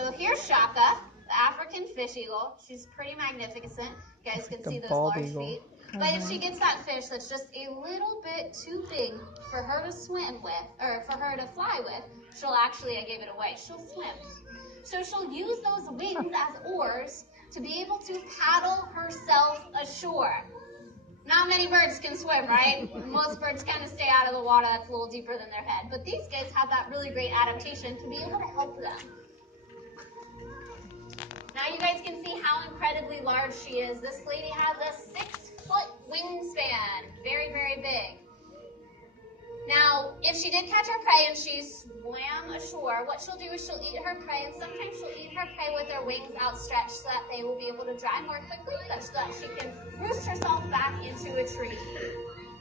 So here's Shaka, the African fish eagle. She's pretty magnificent. You guys can see those large feet. But if she gets that fish that's just a little bit too big for her to swim with, or for her to fly with, she'll actually, I gave it away, she'll swim. So she'll use those wings as oars to be able to paddle herself ashore. Not many birds can swim, right? Most birds kind of stay out of the water that's a little deeper than their head. But these guys have that really great adaptation to be able to help them. Now you guys can see how incredibly large she is. This lady has a 6-foot wingspan. Very, very big. Now, if she did catch her prey and she swam ashore, what she'll do is she'll eat her prey, and sometimes she'll eat her prey with her wings outstretched so that they will be able to dry more quickly, such that she can roost herself back into a tree.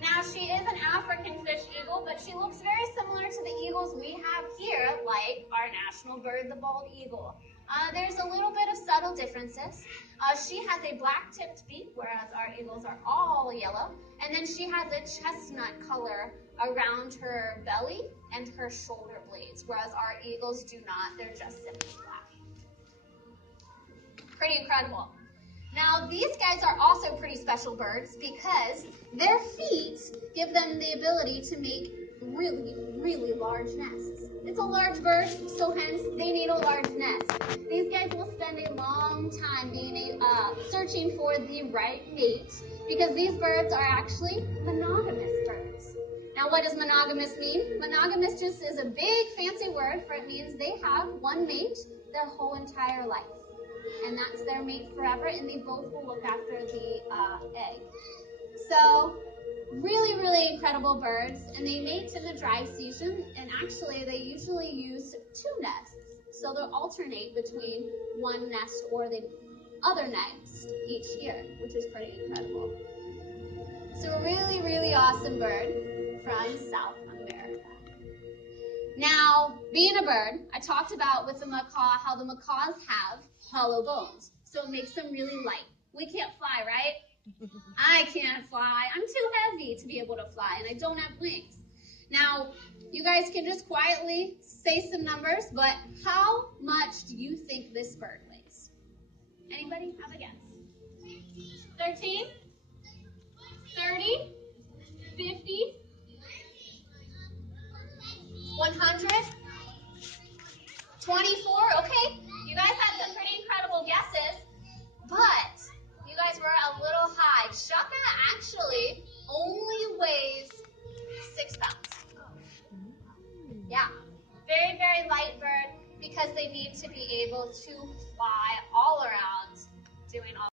Now, she is an African fish eagle, but she looks very similar to the eagles we have here, like our national bird, the bald eagle. There's a little bit of subtle differences. She has a black-tipped beak, whereas our eagles are all yellow. And then she has a chestnut color around her belly and her shoulder blades, whereas our eagles do not. They're just simply black. Pretty incredible. Now, these guys are also pretty special birds because their feet give them the ability to make really, really large nests. It's a large bird, so hence they need a large nest. These guys will spend a long time searching for the right mate because these birds are actually monogamous birds. Now, what does monogamous mean? Monogamous just is a big fancy word for it means they have one mate their whole entire life. And that's their mate forever, and they both will look after the egg. So, really, really incredible birds, and they mate in the dry season, and actually they usually use 2 nests. So they'll alternate between one nest or the other nest each year, which is pretty incredible. So a really, really awesome bird from South America. Now, being a bird, I talked about with the macaw how the macaws have hollow bones, so it makes them really light. We can't fly, right? I can't fly. I'm too heavy to be able to fly, and I don't have wings. Now, you guys can just quietly say some numbers, but how much do you think this bird weighs? Anybody have a guess? 13? 30? 50? 100? 24? Okay, you guys had some pretty incredible guesses, but you guys were a little high. Shaka actually only weighs 6 pounds. Yeah, very, very light bird because they need to be able to fly all around